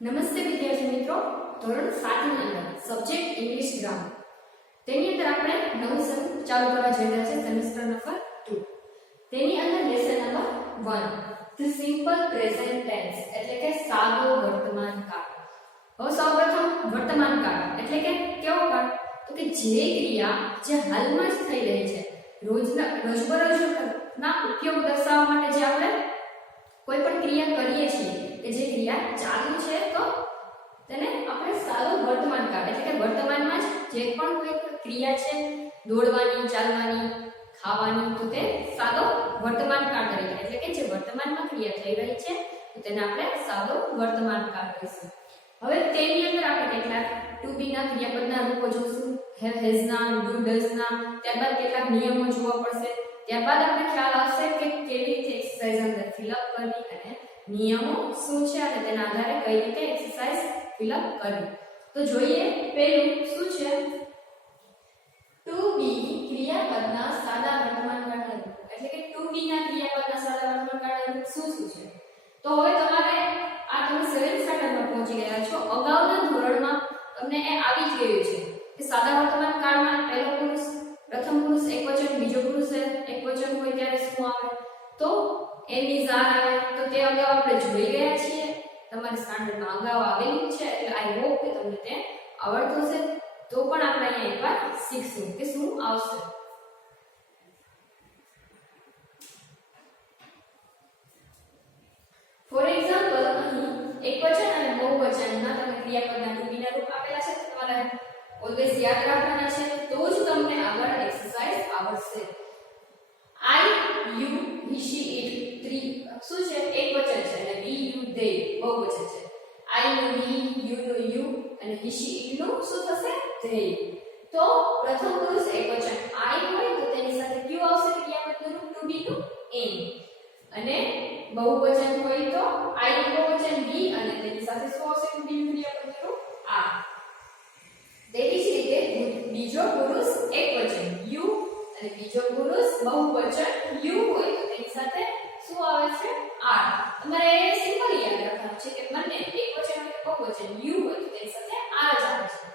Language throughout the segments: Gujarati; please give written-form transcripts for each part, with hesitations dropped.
નમસ્તે વિદ્યાર્થી મિત્રો, ધોરણ 7 ની અંદર સબ્જેક્ટ ઇંગ્લિશ ગ્રામર તેની અંદર આપણે નવું સેમ ચાલુ કરવા જઈ રહ્યા છે સેમેસ્ટર નંબર 2. તેની અંદર lesson number 1 the simple present tense એટલે કે સાદો વર્તમાન કાળ. હવે સૌપ્રથમ વર્તમાન કાળ એટલે કે કેવો કાળ? તો કે જે ક્રિયા જે હાલમાં જ થઈ રહી છે, રોજબરોજના ઉપયોગ દર્શાવવા માટે જે આપણે કોઈ પણ ક્રિયા કરીએ છીએ કે જે ક્રિયા ચાલુ છે તો તેને આપણે સાદો વર્તમાન કાળ એટલે કે વર્તમાનમાં જ જે પણ કોઈ ક્રિયા છે દોડવાની, ચાલવાની, ખાવાની, તો તે સાદો વર્તમાન કાળ તરીકે એટલે કે જે વર્તમાનમાં ક્રિયા થઈ રહી છે તો તેને આપણે સાદો વર્તમાન કાળ કહીશું. હવે તેની અંદર આપણે કેટલાક ટુ બી ના ક્રિયાપદના રૂપો જોઈશું, હેવ, હેઝ ના, ડુ, ડઝ ના, ત્યારબાદ કેટલાક નિયમો જોવા પડશે. ત્યારબાદ આપણે ખ્યાલ આવશે કે કેવી રીતે એક્સરસાઇઝ અંદર ફિલઅપ કરવી અને નિયમો શું છે અને તેના આધારે કઈ રીતે એક્સરસાઇઝ ફિલઅપ કરવી. તો જોઈએ પહેલું શું છે, ટુ બી ક્રિયાપદના સાદા વર્તમાન કાળના રૂપ એટલે કે ટુ બી ના ક્રિયાપદના સાદા વર્તમાન કાળના રૂપ શું છે. તો હવે તમારે આ તમે 7th સ્ટાન્ડર્ડમાં પહોંચી ગયા છો, અગાઉના ધોરણમાં તમને એ આવી જ ગયું છે કે સાદા વર્તમાન કાળમાં પહેલો પુરુષ, પ્રથમ પુરુષ એકવચન, બીજો પુરુષ એકવચન હોય ત્યારે શું આવે? તો એમ ઇઝ આર આવે. તો તે અગાઉ આપણે જોઈ ગયા છીએ, તમારા સ્ટાન્ડર્ડમાં અગાઉ આવેલું છે એટલે આઈ હોપ કે તમને તે આવડતું હશે. તો પણ આપણે અહીંયા એકવાર શીખશું કે શું આવશે. ફોર એક્ઝામ્પલ અહીં એકવચન અને બહુવચનના તમે ક્રિયાપદના ટુ બી ના રૂપ આપેલા છે, તમારે ઓલવેઝ યાદ રાખવાના છે તો જ તમને આગળ એક્સરસાઇઝ આવડશે. આઈ, યુ, હી, શી, ઇટ ત્રી શું છે? એકવચન છે અને વી, યુ, ધે બહુવચન છે. આઈ નું વી, યુ નું યુ અને હી, શી, ઇટ નું શું થશે? ધે. તો પ્રથમ પુરુષ એકવચન આઈ હોય તો તેની સાથે ક્યુ આવશે ક્રિયાપદનું રૂપ ટુ બી નું એમ, અને બહુવચન હોય તો આઈ નું બહુવચન વી અને તેની સાથે શું આવશે ટુ બી નું ક્રિયાપદનું રૂપ આર. તેવી જ રીતે બીજો પુરુષ એકવચન યુ અને બીજો પુરુષ બહુવચન યુ હોય તો તેની સાથે શું આવે છે? આર. તમારે સિમ્પલ યાદ રાખવાનું છે કે બંને એકવચન અને બહુવચન યુ હોય તો તેની સાથે આર જ આવે છે.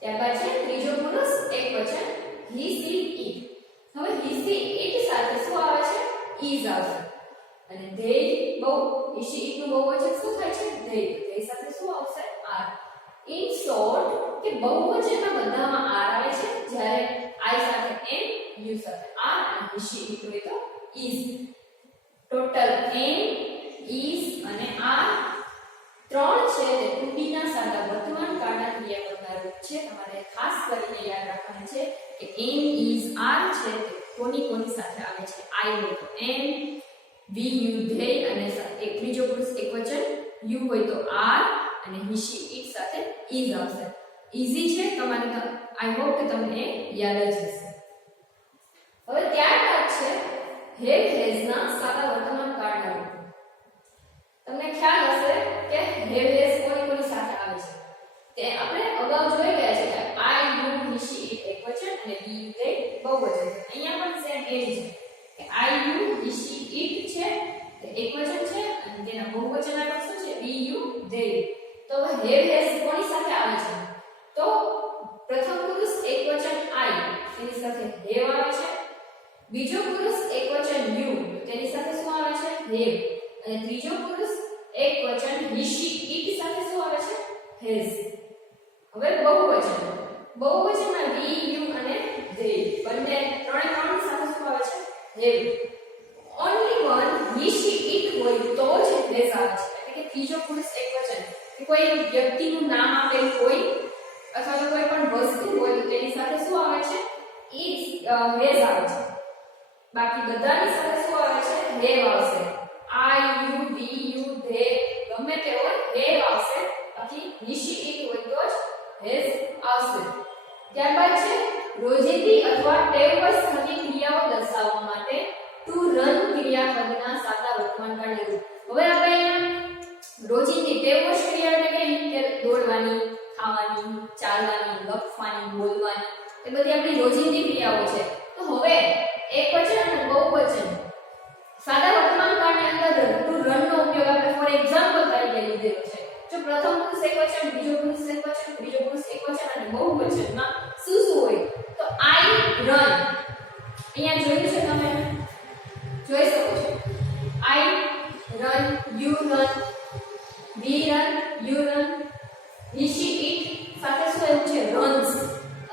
ત્યારબાદ છે ત્રીજો પુરુષ એકવચન હી, સી, ઇટ. હવે હી, સી, ઇટ સાથે શું આવે છે? ઇઝ આવશે અને ધે હી, સી, ઇટ નું બહુવચન શું થાય છે? ધે. ધે સાથે શું આવશે? આર. ઇન શોર્ટ કે બહુવચનના બધામાં આર આવે છે, જ્યારે આઈ સાથે એમ, યુ સાથે આર અને હી, સી, ઇટ હોય તો ઇઝ. ટોટલ એમ, ઇઝ અને આર ત્રણ છે તે ટુ બી ના સાદા વર્તમાન કાળના ક્રિયાપદના રૂપ છે. તમારે ખાસ કરીને યાદ રાખવાનું છે કે એમ, ઇઝ, આર છે તે કોની સાથે આવે છે? આઈ હોય તો એમ, વી, યુ, ધે અને એક ત્રીજો પુરુષ એકવચન યુ હોય તો આર અને હી, શી, ઇટ સાથે ઇઝ આવશે. ઈઝી છે, તમારે આઈ હોપ કે તમને યાદ જ હશે. હવે ત્યારબાદ છે હેવ, હેઝ ના સાદા વર્તમાન કાળના રૂપ. તમને ખ્યાલ હશે કે હેવ, હેઝ કોની સાથે આવે છે તે આપણે અગાઉ જોઈ ગયા છે કે આઈ, યુ, હી, શી, ઇટ એકવચન અને વી, યુ, ધે બહુવચન. અહીંયા પણ સેમ એ જ છે કે આઈ, યુ, હી, શી, ઇટ છે તે એકવચન છે અને તેના બહુવચન આગળ શું છે? વી, યુ, ધે. તો હેવ, હેઝ કોની સાથે આવે છે? તો પ્રથમ પુરુષ એકવચન આઈ તેની સાથે હેવ આવે છે, બીજો પુરુષ એકવચન યુ તેની સાથે શું આવે છે? હેવ, અને ત્રીજો પુરુષ એકવચન હી, શી, ઇટ સાથે શું આવે છે? હેઝ. હવે બહુવચનમાં વી, યુ અને ધે બંને ત્રણે સાથે શું આવે છે? Have. Only one he, she, it હોય તો જ હેઝ આવે છે. એટલે કે ત્રીજો પુરુષ એકવચન કે કોઈ વ્યક્તિનું નામ આપેલું હોય અથવા તો કોઈ પણ વસ્તુ હોય તો તેની સાથે શું આવે છે? ઇઝ, હેઝ આવે છે. બાકી બધાની સાથે શું આવે છે? હેવ આવશે. આઈ, યુ, વી, યુ, ધે ગમે તે હોય હેવ આવશે. બાકી હી, શી, ઇટ હોય તો જ હેઝ આવશે. ત્યારબાદ છે રોજિંદી અથવા ટેવવશ થતી ક્રિયાઓ દર્શાવવા માટે ટુ રન ક્રિયાપદના સાદા વર્તમાન કાળના રૂપ. હવે આપણે રોજિંદી ટેવવશ ક્રિયા એટલે કે દોડવાની, ખાવાની, ચાલવાની, લખવાની, બોલવાની એ બધી આપણી રોજિંદી ક્રિયાઓ છે. તો હવે એકવચન અને બહુવચન સાદા વર્તમાન કાળની અંદર ટુ રન નો ઉપયોગ આપણે ફોર એક્ઝામ્પલ તરીકે લીધેલો છે. જો પ્રથમ પુરુષ એકવચન, બીજો પુરુષ એકવચન, ત્રીજો પુરુષ એકવચન અને બહુવચનમાં શું શું હોય? તો I run. અહીંયા જોયું છે તમે? જોઈ શકો છો. I run, you run, we run, you run, he, she, it સાથે શું એવું છે? runs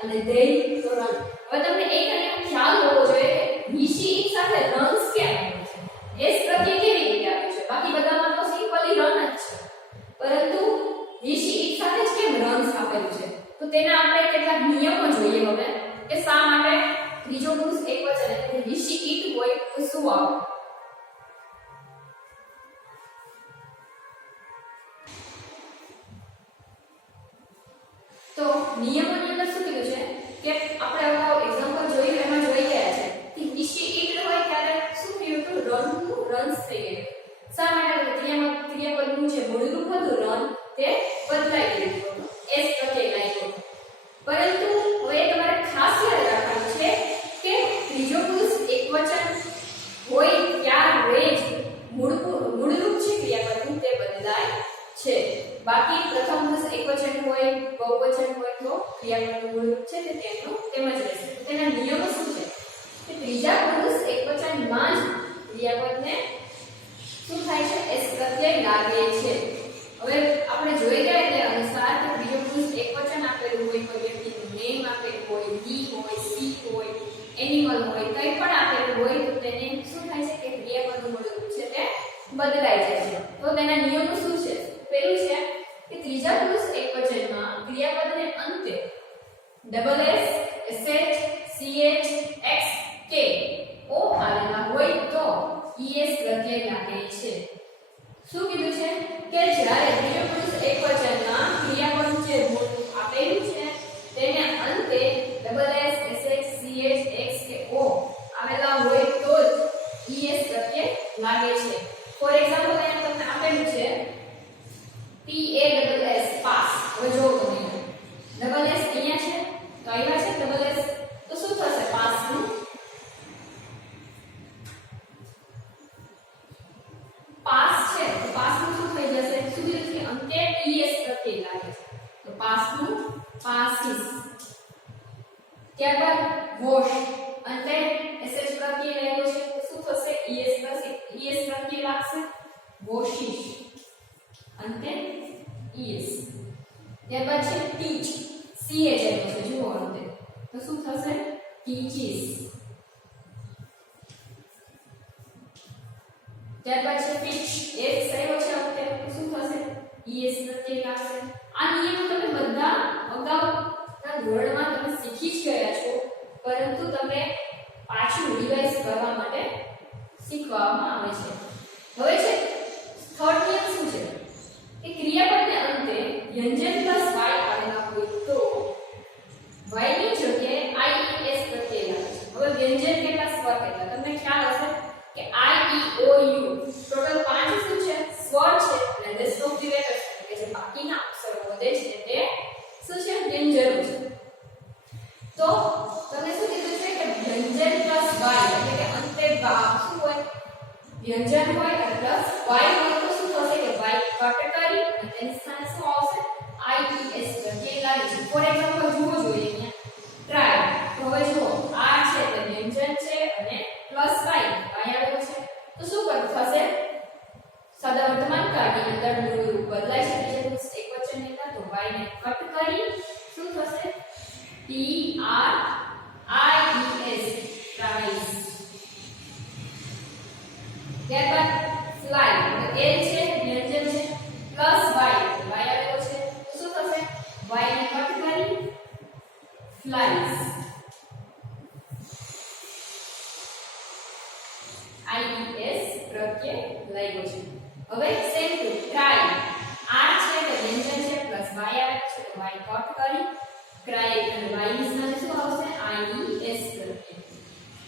અને they તો run. હવે તમને એક અને ખ્યાલ હોવો જોઈએ કે he, she, it સાથે runs કેમ આવે છે? s પ્રત્યય કેવી રીતે આવે છે? બાકી બધામાં તો સિમ્પલી run જ છે, પરંતુ he, she, it સાથે જ કેમ runs આપેલું છે? તો તેના આપણે કેટલાક નિયમો જોઈએ હવે કે શા માટે ત્રીજો પુરુષ એકવચન એટલે he, she, it હોય તો શું આવે? તો નિયમોની અંદર શું કીધું છે કે આપણે અગાઉ એક્ઝામ્પલ જોયું એમાં જોઈ ગયા છે કે he, she, it હોય ત્યારે શું થયું હતું? run નું runs થઈ ગયું. શા માટે? ક્રિયાપદનું જે મૂળ રૂપ હતું run તે બદલાઈ ગયું હતું, s પ્રત્યય લાગ્યો. પરંતુ હવે તમારે ખાસ યાદ રાખવાનું છે કે ત્રીજો પુરુષ એકવચન હોય ત્યારે જ મૂળ રૂપ છે ક્રિયાપદનું તે બદલાય છે. બાકી પ્રથમ પુરુષ એકવચન હોય, બહુવચન હોય તો ક્રિયાપદનું મૂળ રૂપ છે તે તેનું તેમ જ રહેશે. તેના નિયમો શું છે કે ત્રીજા પુરુષ એકવચનમાં જ ક્રિયાપદને શું થાય છે? s પ્રત્યય લાગે છે. હવે આપણે જોઈ ગયા તે અનુસાર કે ત્રીજો પુરુષ એકવચન આપેલું હોય, કોઈ વ્યક્તિનું નેમ આપેલું હોય, he હોય, she હોય, એનિમલ હોય, કંઈ પણ આપેલું હોય તો તેને શું થાય છે કે ક્રિયાપદનું મૂળ રૂપ છે તે બદલાઈ જાય છે. તો તેના નિયમો શું છે? પહેલું છે કે ત્રીજા પુરુષ એકવચનમાં ક્રિયાપદને અંતે double s, sh, ch, x, k, o આવેલા હોય તો es પ્રત્યય લાગે છે. શું કીધું છે કે જ્યારે ત્રીજો પુરુષ એકવચનમાં ક્રિયાપદ જે મૂળ આપેલું છે તેને અંતે double s, sh, ch, x કે o આવેલા હોય તો જ es પ્રત્યય લાગે છે. ફોર એક્ઝામ્પલ અહીંયા તમને આપેલું છે PASS પાસ. હવે જો તમે ડબલ s અહીંયા છે તો આવ્યા છે ડબલ s તો શું થશે? પાસ નું પાસ છે તો પાસ નું શું થઈ જશે? શું કીધું છે? અંતે es પ્રત્યય લાગે છે તો પાસ નું પાસીસ. ત્યારબાદ વોશ અંતે sh પ્રત્યય લાગ્યો છે તો શું થશે? es પ્રત્યય લાગશે વોશિશ અંતે es. ત્યારબાદ છે ટીચ, ch આવ્યો છે જુઓ અંતે તો શું થશે? teaches. ત્યારબાદ છે પીચ, s આવ્યો છે અંતે તો શું થશે? es પ્રત્યય લાગશે. આ નિયમો તમે બધા અગાઉના ધોરણમાં તમે શીખી જ ગયા છો, પરંતુ તમે પાછું રિવાઇઝ કરવા માટે શીખવવામાં આવે છે. હવે છે થર્ડ નિયમ શું છે કે ક્રિયાપદને અંતે વ્યંજન પ્લસ y આવેલા હોય તો y ની જગ્યાએ ies પ્રત્યય લાગે છે. હવે વ્યંજન કેટલા, સ્વર કેટલા? તમને ખ્યાલ હશે કે I, E, O, U total 5 શું છે? સ્વર છે અને રેસ્ટ ઓફ ધી લેટર્સ એટલે જે બાકીના અક્ષરો વધે છે તે શું છે? વ્યંજનો છે. તો તમને શું કીધું છે કે વ્યંજન પ્લસ y એટલે કે અંતે શું હોય? વ્યંજન હોય અને પ્લસ y હોય તો શું થશે કે y કટ કરી અને તેની સ્થાને શું આવશે? ies પ્રત્યય લાગે છે. ફોર એક્ઝામ્પલ જુઓ જોઈએ અહીંયા ટ્રાય. તો હવે જુઓ આ છે તે વ્યંજન છે અને પ્લસ y આવેલો છે તો શું થશે? સદા વર્તમાન કાળની અંદર મૂળ રૂપ બદલાય છે. બીજા પુરુષ એકવચનની અંદર તો y ને કટ કરી શું થશે? TRIES ટ્રાઇસ. ત્યારબાદ ફ્લાય એટલે l છે વ્યંજન છે પ્લસ y આવેલો છે તો શું થશે? y ને કટ કરી ફ્લાઇઝ. ies પ્રત્યય લાગ્યો છે. હવે સેમ ટુ ટ્રાય. r છે તો વ્યંજન છે પ્લસ y આવે છે તો y કટ કરી ક્રાય અને y ની સ્થાને શું આવશે? ies પ્રત્યય.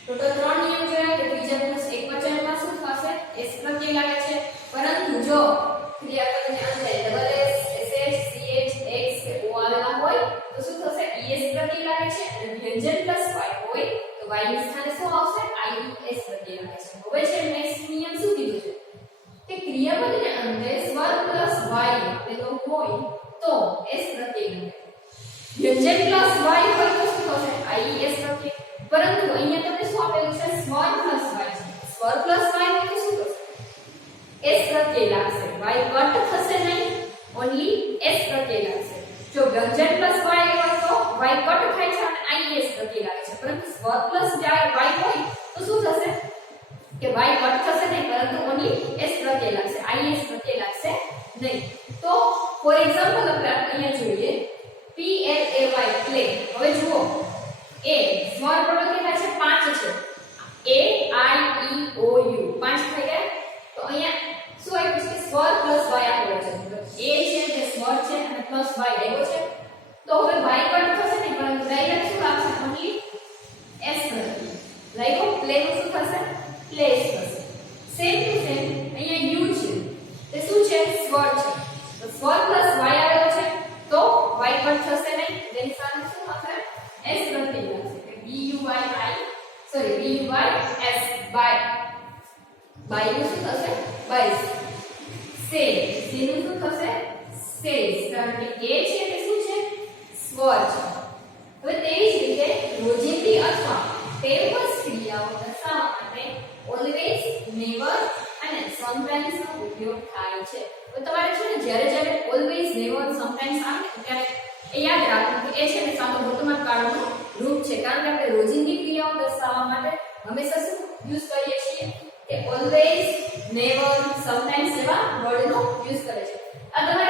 ટોટલ 3 નિયમ જોયા કે ત્રીજા પુરુષ એકવચનમાં શું થશે? s પ્રત્યય લાગે છે, પરંતુ જો ક્રિયાપદને અંતે double s, sh, ch, x કે o આવેલા હોય તો શું થશે? es પ્રત્યય લાગે છે અને વ્યંજન પ્લસ y હોય તો y ની સ્થાને શું આવશે? ies પ્રત્યય લાગે છે. હવે છે નેક્સ્ટ નિયમ શું કીધું છે કે ક્રિયાપદને અંતે સ્વર પ્લસ y આપેલો હોય હોય તો s પ્રત્યય વ્યંજન પ્લસ y હોય તો શું થશે ies પ્રત્યય પરંતુ અહીંયા તમને શું આપેલું છે સ્વર પ્લસ y છે સ્વર પ્લસ y હોય તો શું થશે s પ્રત્યય લાગશે y કટ થશે નહીં ઓન્લી s પ્રત્યય લાગશે જો વ્યંજન પ્લસ y હોય તો y કટ થાય છે અને ies પ્રત્યય લાગે છે પરંતુ સ્વર પ્લસ y હોય તો શું થશે કે y કટ થશે નહીં પરંતુ ઓન્લી s પ્રત્યય લાગશે ies પ્રત્યય લાગશે નહીં તો ફોર એક્ઝામ્પલ આપણે અહીંયા જોઈએ play પ્લે હવે જુઓ a સ્મોલ પ્રોડક્ટ કેટલા છે 5 છે a i e o u 5 થઈ ગયા તો અહીંયા શું આવ્યું છે સ્વર પ્લસ y આવેલો છે a છે જે સ્વર છે અને પ્લસ y આવ્યો છે તો હવે y કટ થશે નહીં પરંતુ ડાયરેક્ટ શું લાગશે ઓન્લી s પ્રત્યય લાઈકો પ્લે નું શું થશે પ્લેસ થશે સેમ ટુ સેમ અહીંયા u છે તે શું છે સ્વર છે તો સ્વર પ્લસ y આવેલો છે તો y કટ થશે નહીં તેની સામે શું થશે s પ્રત્યય લાગશે કે b u y s by નું શું થશે બાઈસ સે નું શું થશે સેસ કારણ કે a છે તે શું છે સ્વર છે હવે તેવી જ રીતે રોજિંદી અથવા પેપર્સ ક્રિયાઓ દર્શાવવા માટે ઓલવેઝ નેવર અને સમટાઇમ્સ નો ઉપયોગ થાય છે તો તમારે છે ને જ્યારે ઓલવેઝ નેવર સમટાઇમ્સ આવે ત્યારે એ યાદ રાખવું કે એ છે ને સાદો વર્તમાન કાળનું રૂપ છે કારણ કે આપણે રોજિંદી ક્રિયાઓ દર્શાવવા માટે હંમેશા શું યુઝ કરીએ છીએ કે ઓલવેઝ નેવર સમટાઇમ્સ જેવા વર્ડનો યુઝ કરે છે આ તમારે